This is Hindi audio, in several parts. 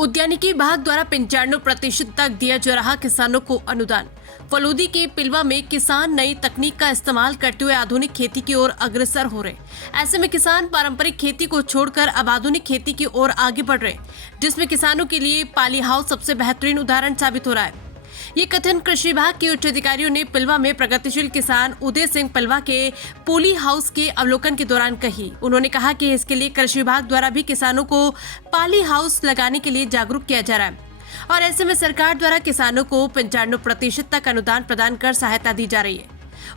उद्यानिकी विभाग द्वारा 95% तक दिया जा रहा किसानों को अनुदान। फलोदी के पिलवा में किसान नई तकनीक का इस्तेमाल करते हुए आधुनिक खेती की ओर अग्रसर हो रहे। ऐसे में किसान पारंपरिक खेती को छोड़कर अब आधुनिक खेती की ओर आगे बढ़ रहे, जिसमें किसानों के लिए पाली हाउस सबसे बेहतरीन उदाहरण साबित हो रहा है। ये कथन कृषि विभाग के उच्च अधिकारियों ने पिलवा में प्रगतिशील किसान उदय सिंह पिलवा के पोली हाउस के अवलोकन के दौरान कही। उन्होंने कहा कि इसके लिए कृषि विभाग द्वारा भी किसानों को पाली हाउस लगाने के लिए जागरूक किया जा रहा है और ऐसे में सरकार द्वारा किसानों को 95% तक अनुदान प्रदान कर सहायता दी जा रही है।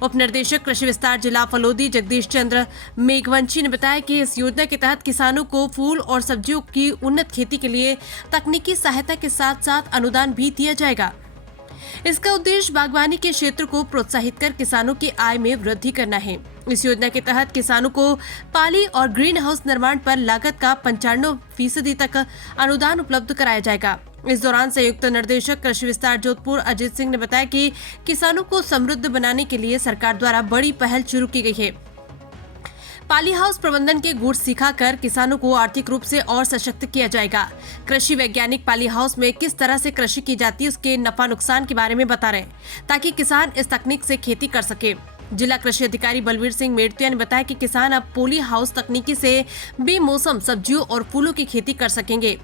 उप निदेशक कृषि विस्तार जिला फलोदी जगदीश चंद्र मेघवंशी ने बताया कि इस योजना के तहत किसानों को फूल और सब्जियों की उन्नत खेती के लिए तकनीकी सहायता के साथ साथ अनुदान भी दिया जाएगा। इसका उद्देश्य बागवानी के क्षेत्र को प्रोत्साहित कर किसानों की आय में वृद्धि करना है। इस योजना के तहत किसानों को पाली और ग्रीन हाउस निर्माण पर लागत का 95% तक अनुदान उपलब्ध कराया जाएगा। इस दौरान संयुक्त निर्देशक कृषि विस्तार जोधपुर अजीत सिंह ने बताया कि किसानों को समृद्ध बनाने के लिए सरकार द्वारा बड़ी पहल शुरू की गई है। पाली हाउस प्रबंधन के गुण सिखाकर किसानों को आर्थिक रूप से और सशक्त किया जाएगा। कृषि वैज्ञानिक पाली हाउस में किस तरह से कृषि की जाती है उसके नफा नुकसान के बारे में बता रहे हैं ताकि किसान इस तकनीक से खेती कर सके। जिला कृषि अधिकारी बलवीर सिंह मेड़तिया ने बताया कि किसान अब पोली हाउस तकनीकी से बेमौसम सब्जियों और फूलों की खेती कर सकेंगे,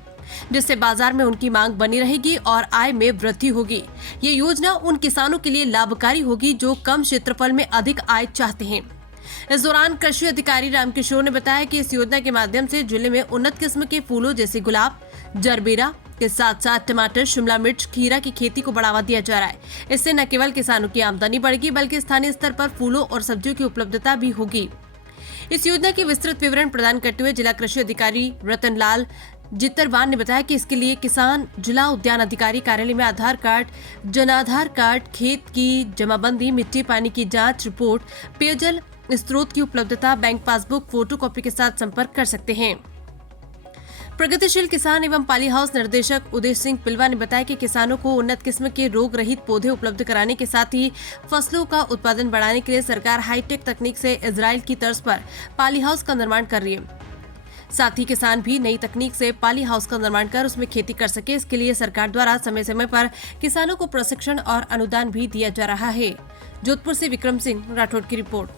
जिससे बाजार में उनकी मांग बनी रहेगी और आय में वृद्धि होगी। ये योजना उन किसानों के लिए लाभकारी होगी जो कम क्षेत्रफल में अधिक आय चाहते हैं। इस दौरान कृषि अधिकारी रामकिशोर ने बताया कि इस योजना के माध्यम से जिले में उन्नत किस्म के फूलों जैसे गुलाब, जरबेरा के साथ साथ टमाटर, शिमला मिर्च, खीरा की खेती को बढ़ावा दिया जा रहा है। इससे न केवल किसानों की आमदनी बढ़ेगी बल्कि स्थानीय स्तर पर फूलों और सब्जियों की उपलब्धता भी होगी। इस योजना की विस्तृत विवरण प्रदान करते हुए जिला कृषि अधिकारी रतनलाल जितरवान ने बताया कि इसके लिए किसान जिला उद्यान अधिकारी कार्यालय में आधार कार्ड, जनाधार कार्ड, खेत की जमाबंदी, मिट्टी पानी की जांच रिपोर्ट, पेयजल स्रोत की उपलब्धता, बैंक पासबुक, फोटोकॉपी के साथ संपर्क कर सकते हैं। प्रगतिशील किसान एवं पाली हाउस निर्देशक उदय सिंह पिलवा ने बताया कि किसानों को उन्नत किस्म के रोग रहित पौधे उपलब्ध कराने के साथ ही फसलों का उत्पादन बढ़ाने के लिए सरकार हाईटेक तकनीक से इजराइल की तर्ज पर पाली हाउस का निर्माण कर रही है। साथ ही किसान भी नई तकनीक से पाली हाउस का निर्माण कर उसमें खेती कर सके, इसके लिए सरकार द्वारा समय समय पर किसानों को प्रशिक्षण और अनुदान भी दिया जा रहा है। जोधपुर से विक्रम सिंह राठौड़ की रिपोर्ट।